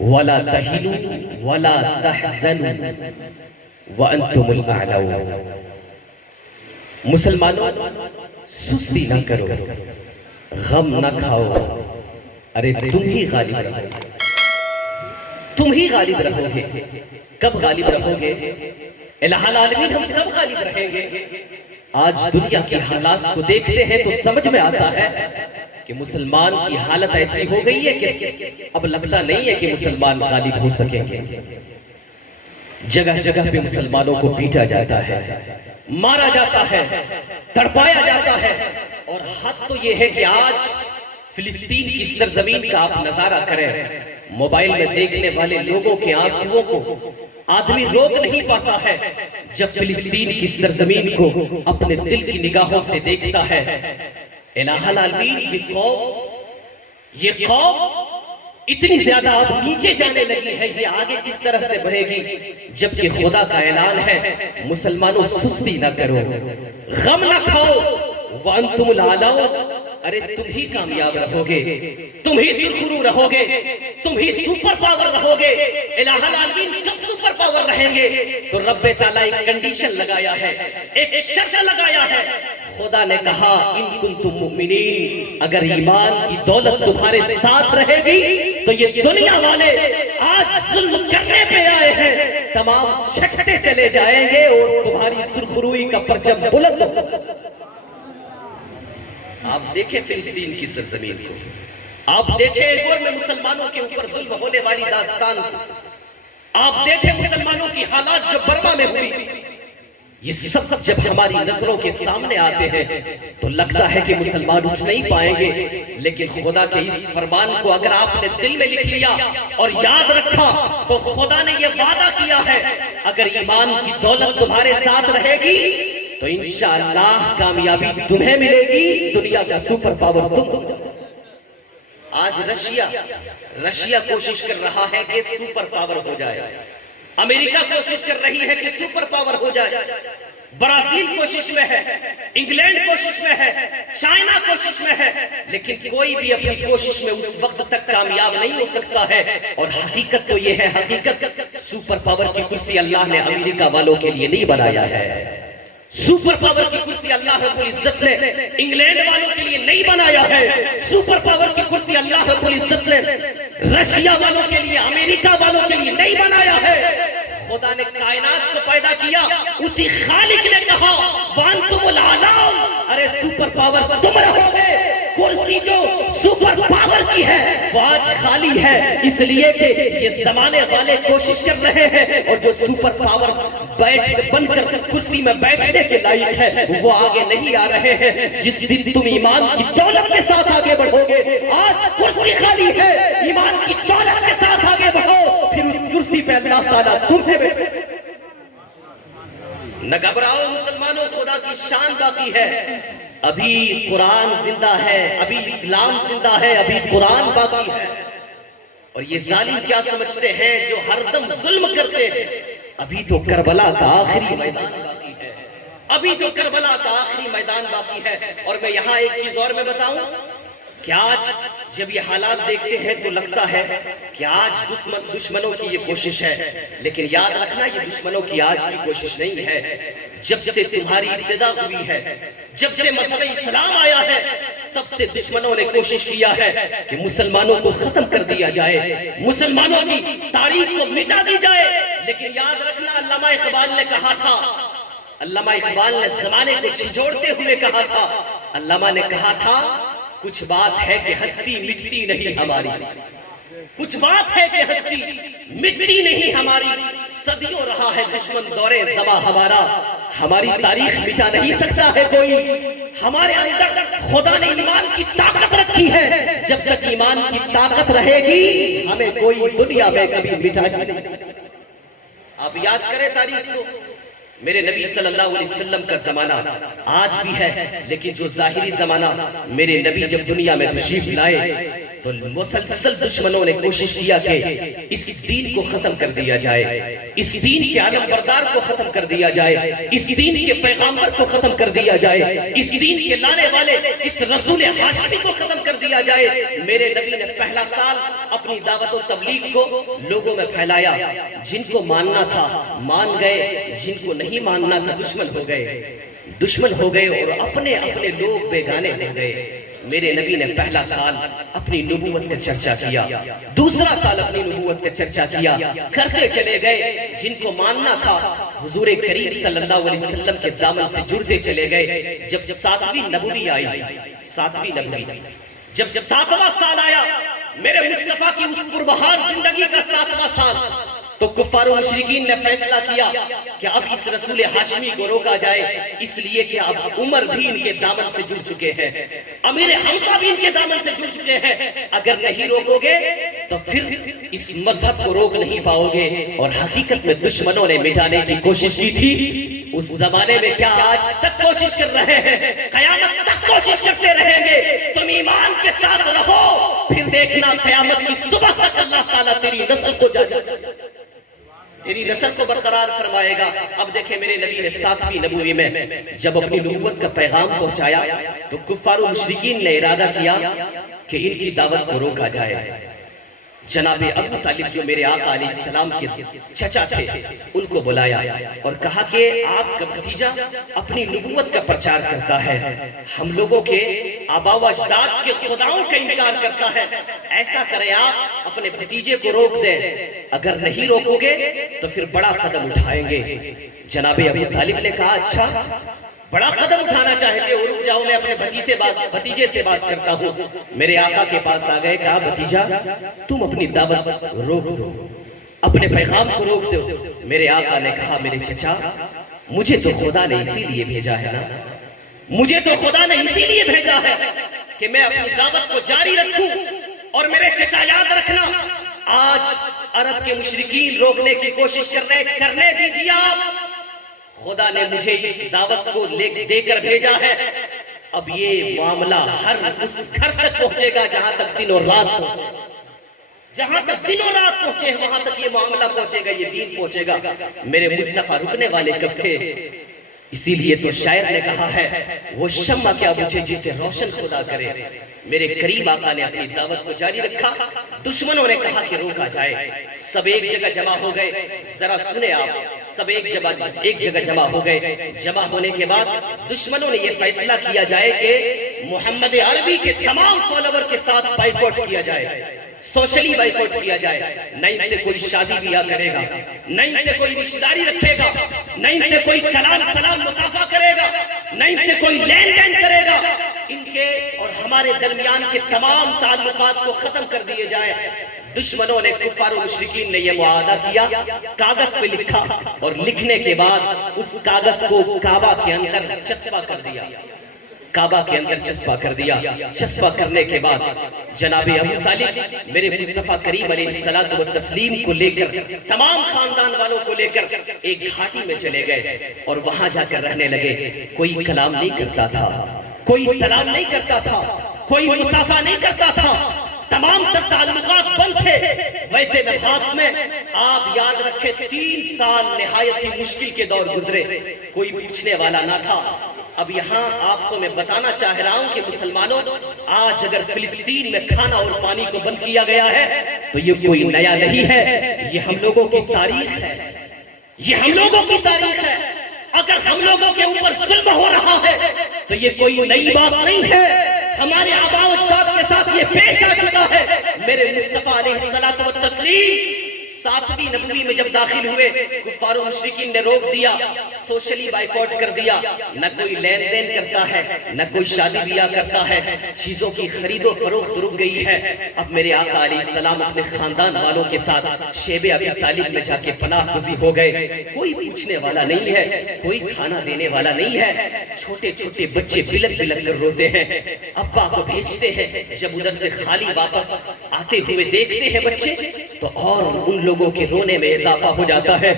وَلَا تَهِنُوا وَلَا تَحْزَنُوا وَأَنْتُمُ الْأَعْلَوْنَ۔ مسلمانوں سستی نہ کرو، غم نہ کھاؤ، ارے تم ہی غالب رہو گے، تم ہی غالب رہو گے۔ کب غالب رہو گے؟ الہ العالمین ہم کب غالب رہیں گے؟ آج دنیا کی حالات کو دیکھتے ہیں تو سمجھ میں آتا ہے کہ مسلمان کی حالت ایسی ہو گئی ہے کہ اب لگتا نہیں ہے کہ مسلمان غالب ہو سکیں گے۔ جگہ جگہ پہ مسلمانوں کو پیٹا جاتا ہے، مارا جاتا ہے، تڑپایا جاتا ہے، اور حد تو یہ ہے کہ آج فلسطین کی سرزمین کا آپ نظارہ کریں، موبائل میں دیکھنے والے لوگوں کے آنسوؤں کو آدمی روک نہیں پاتا ہے۔ جب فلسطین کی سرزمین کو اپنے دل کی نگاہوں سے دیکھتا ہے، الہ العالمین یہ قوم اتنی زیادہ اب نیچے جانے لگی ہے، یہ آگے کس طرح سے بڑھے گی؟ جبکہ خدا کا اعلان ہے مسلمانوں سستی نہ کرو، غم نہ کھاؤ، وَأَنْتُمُ الْأَعْلَوْنَ، ارے تم ہی کامیاب رہو گے، تم ہی سرخرو رہو گے، تم ہی سپر پاور رہو گے۔ الہ العالمین کب سپر پاور رہیں گے؟ تو رب تعالیٰ ایک کنڈیشن لگایا ہے، ایک شرط لگایا ہے۔ خدا نے کہا ان کنتم مؤمنین، اگر ایمان کی دولت تمہارے ساتھ رہے گی تو یہ دنیا والے آج ظلم کرنے پہ آئے ہیں تمام چھٹتے چلے جائیں گے اور تمہاری سرخروئی کا پرچم بلند ہوگا۔ آپ دیکھیں فلسطین کی سرزمین کو، آپ دیکھیں ایک اور میں مسلمانوں کے اوپر ظلم ہونے والی داستان کو، آپ دیکھیں مسلمانوں کی حالات جو برما میں ہوئی، یہ سب جب ہماری نظروں کے سامنے آتے ہیں تو لگتا ہے کہ مسلمان اٹھ نہیں پائیں گے، لیکن خدا کے اس فرمان کو اگر آپ نے دل میں لکھ لیا اور یاد رکھا تو خدا نے یہ وعدہ کیا ہے اگر ایمان کی دولت تمہارے ساتھ رہے گی تو انشاءاللہ کامیابی تمہیں ملے گی، دنیا کا سپر پاور تم۔ آج رشیا کوشش کر رہا ہے کہ سپر پاور ہو جائے، امریکہ کوشش کر رہی ہے کہ سپر پاور ہو جائے، برازیل کوشش میں ہے، انگلینڈ کوشش میں ہے، چائنا کوشش میں ہے، لیکن کوئی بھی اپنی کوشش میں اس وقت تک کامیاب نہیں ہو سکتا ہے۔ اور حقیقت تو یہ ہے، حقیقت سپر پاور کی کرسی اللہ نے امریکہ والوں کے لیے نہیں بنایا ہے، سپر پاور کی کرسی اللہ رب العزت نے انگلینڈ والوں کے لیے نہیں بنایا ہے، سپر پاور کی کرسی اللہ رب العزت نے رشیا والوں کے لیے، امریکہ والوں کے لیے نہیں بنایا ہے۔ خدا نے کائنات کو پیدا کیا، اسی خالق نے کہا وَأَنْتُمُ الْأَعْلَوْنَ، ارے سپر پاور تم رہو گے۔ کرسی جو سپر پاور کی ہے وہ آج خالی ہے، اس لیے کہ یہ زمانے والے کوشش کر رہے ہیں اور جو سپر پاور بن کر کرسی میں بیٹھنے کے لائق ہے وہ آگے نہیں آ رہے ہیں۔ جس دن تم ایمان کی دولت کے ساتھ آگے بڑھو گے، آج کرسی خالی ہے، ایمان کی دولت کے ساتھ آگے بڑھو، پھر اس کرسی پہ اللہ تعالیٰ تمہیں بیٹھے۔ نہ گھبراؤ مسلمانوں، خدا کی شان باقی ہے، ابھی قرآن زندہ ہے، ابھی اسلام زندہ ہے، ابھی قرآن باقی ہے۔ اور یہ ظالم کیا سمجھتے ہیں جو ہر دم ظلم کرتے ہیں؟ ابھی تو کربلا کا آخری میدان باقی ہے، ابھی تو کربلا کا آخری میدان باقی ہے۔ اور میں یہاں ایک چیز اور میں بتاؤں کہ آج جب یہ حالات دیکھتے ہیں تو لگتا ہے کہ آج دشمنوں کی یہ کوشش ہے، لیکن یاد رکھنا یہ دشمنوں کی آج کی کوشش نہیں ہے۔ جب سے تمہاری ابتدا ہوئی ہے، جب سے مذہب اسلام آیا ہے، تب سے دشمنوں نے کوشش کیا ہے کہ مسلمانوں کو ختم کر دیا جائے، مسلمانوں کی تاریخ کو مٹا دی جائے۔ لیکن یاد رکھنا علامہ اقبال نے کہا تھا، علامہ اقبال نے زمانے کو جھنجھوڑتے ہوئے کہا تھا، علامہ نے کہا تھا کچھ بات ہے کہ ہستی مٹتی نہیں ہماری، کچھ بات ہے کہ ہستی مٹتی نہیں ہماری، صدیوں رہا ہے دشمن دورے زماں ہمارا، ہماری تاریخ مٹا نہیں سکتا ہے کوئی، ہمارے اندر خدا نے ایمان کی طاقت رکھی ہے، جب تک ایمان کی طاقت رہے گی ہمیں کوئی دنیا میں کبھی مٹا نہیں سکتا۔ آپ یاد کریں تاریخ کو، میرے نبی صلی اللہ علیہ وسلم کا زمانہ آج بھی ہے، لیکن جو ظاہری زمانہ میرے نبی جب دنیا میں تشریف لائے تو مسلسل دشمنوں نے کوشش کیا کہ اس دین کو ختم کر دیا جائے، اس دین کے عالم بردار کو ختم کر دیا جائے، اس دین کے پیغامبر کو ختم کر دیا جائے، اس دین کے لانے والے اس رسول ہاشمی کو ختم کر دیا جائے۔ میرے نبی نے پہلا سال اپنی دعوت و تبلیغ کو لوگوں میں پھیلایا، جن کو ماننا تھا مان گئے، جن کو نہیں ماننا تھا دشمن ہو گئے اور اپنے اپنے لوگ بیگانے ہو گئے۔ میرے نبی نے پہلا سال اپنی نبوت کا چرچا کیا، دوسرا سال اپنی نبوت کا چرچا کیا، کرتے چلے گئے۔ جن کو ماننا تھا حضور کریم صلی اللہ علیہ وسلم کے دامن سے جڑتے چلے گئے۔ جب ساتویں نبوی آئی، جب 7واں سال آیا، میرے مصطفیٰ کی اس پربہار زندگی کا 7واں سال، تو کفار و مشرکین نے فیصلہ کیا کہ اب اس رسول ہاشمی کو روکا جائے، اس لیے کہ اب عمر بھی ان کے دامن سے جڑ چکے ہیں، امیر حمزہ بھی ان کے دامن سے جڑ چکے ہیں۔ اگر نہیں روکو گے تو پھر اس مذہب کو روک نہیں پاؤ گے۔ اور حقیقت میں دشمنوں نے مٹانے کی کوشش کی تھی اس زمانے میں، کیا آج تک کوشش کر رہے ہیں، قیامت تک کوشش کرتے رہیں گے۔ تم ایمان کے ساتھ رہو، پھر دیکھنا قیامت کی صبح تک اللہ تعالیٰ تیری نسل کو تیری نسل کو برقرار فرمائے گا۔ اب دیکھیں میرے نبی نے 7ویں نبوی میں جب اپنی نبوت کا پیغام پہنچایا تو کفار و مشرکین نے ارادہ کیا کہ ان کی دعوت کو روکا جائے۔ جناب ابو طالب جو میرے آقا علیہ السلام کے چچا تھے، ان کو بلایا اور کہا کہ آپ کا بھتیجا اپنی نبوت کا پرچار کرتا ہے، ہم لوگوں کے آبا و اجداد کے خداؤں کا انکار کرتا ہے، ایسا کریں آپ اپنے بھتیجے کو روک دیں، اگر نہیں روکو گے تو پھر بڑا قدم اٹھائیں گے۔ جناب ابو طالب نے کہا اچھا بڑا قدم اٹھانا چاہتے ہو، رک جاؤ میں اپنے بھتیجے سے بات کرتا ہوں۔ میرے آقا کے پاس آ گئے، کہا بھتیجا تم اپنی دعوت روک دو، اپنے پیغام کو روک دو۔ میرے آقا نے کہا میرے چچا مجھے تو خدا نے اسی لیے بھیجا ہے نا، مجھے تو خدا نے اسی لیے بھیجا ہے کہ میں اپنی دعوت کو جاری رکھوں۔ اور میرے چچا یاد رکھنا، آج عرب کے مشرکین روکنے کی کوشش کر رہے، کرنے دیجیے آپ، خدا نے مجھے اس دعوت کو دے کر بھیجا ہے۔ اب یہ معاملہ ہر اس گھر تک پہنچے گا جہاں تک دن اور رات پہنچے، جہاں تک دن اور رات پہنچے وہاں تک یہ معاملہ پہنچے گا، یہ دین پہنچے گا۔ میرے مصطفیٰ رکنے والے کب تھے؟ اسی لیے تو شاعر نے کہا ہے وہ شمع کیا بجھے جسے روشن خدا کرے۔ میرے قریب آقا نے اپنی دعوت کو جاری رکھا، دشمنوں نے کہا کہ روکا جائے، سب ایک جگہ جمع ہو گئے۔ ذرا سنیں آپ، سب ایک جگہ جمع ہو گئے۔ جمع ہونے کے بعد دشمنوں نے یہ فیصلہ کیا جائے کہ محمد عربی کے تمام فالوور کے ساتھ بائیکاٹ کیا جائے، سوشلی بائیکاٹ کیا جائے، نہ ان سے کوئی شادی بیاہ کرے گا، نہ ان سے کوئی رشتہ داری رکھے گا، نہ ان سے کوئی کلام سلام مصافحہ کرے گا، نہ ان سے کوئی لین دین کرے گا۔ ان کے اور ہمارے درمیان کے تمام تعلقات کو ختم کر دیے جائے۔ دشمنوں نے، کفار و مشرکین نے یہ معاہدہ کیا، کاغذ پہ لکھا اور لکھنے کے بعد اس کاغذ کو کعبہ کے اندر چسپا کر دیا، کعبہ کے اندر چسپا کر دیا۔ چسپا کرنے کے بعد جناب ابو طالب میرے مصطفیٰ کریم علیہ الصلوۃ والتسلیم کو لے کر، تمام خاندان والوں کو لے کر ایک گھاٹی میں چلے گئے اور وہاں جا کر رہنے لگے۔ کوئی کلام نہیں کرتا تھا، کوئی سلام نہیں کرتا تھا، کوئی مصافحہ نہیں کرتا تھا، تمام تر تعلقات بند تھے۔ ویسے لمحات میں آپ یاد رکھیں 3 سال نہایت ہی مشکل کے دور گزرے، کوئی پوچھنے والا نہ تھا۔ اب یہاں آپ کو میں بتانا چاہ رہا ہوں کہ مسلمانوں، آج اگر فلسطین میں کھانا اور پانی کو بند کیا گیا ہے تو یہ کوئی نیا نہیں ہے، یہ ہم لوگوں کی تاریخ ہے، یہ ہم لوگوں کی تاریخ ہے۔ اگر ہم لوگوں کے اوپر ظلم ہو رہا ہے تو یہ کوئی نئی بات نہیں ہے، ہمارے آباء و اجداد کے ساتھ یہ پیش آ چکا ہے۔ میرے مصطفیٰ علیہ الصلوۃ والتسلیم 7ویں نبوی میں جب داخل ہوئے، کفار و مشرکین نے روک دیا، سوشلی بائیکاٹ کر دیا، نہ کوئی لین دین کرتا ہے، نہ کوئی شادی بیاہ کرتا ہے، چیزوں کی خرید و فروخت رک گئی ہے۔ اب میرے آقا علیہ السلام اپنے خاندان والوں کے ساتھ شیب ابی طالب میں جا کے پناہ گزین ہو گئے۔ کوئی پوچھنے والا نہیں ہے، کوئی کھانا دینے والا نہیں ہے۔ چھوٹے چھوٹے بچے بلک بلک کر روتے ہیں، ابا کو بھیجتے ہیں۔ جب ادھر سے خالی واپس آتے ہوئے دیکھتے ہیں بچے تو اور ان لوگوں کے رونے میں اضافہ ہو جاتا ہے۔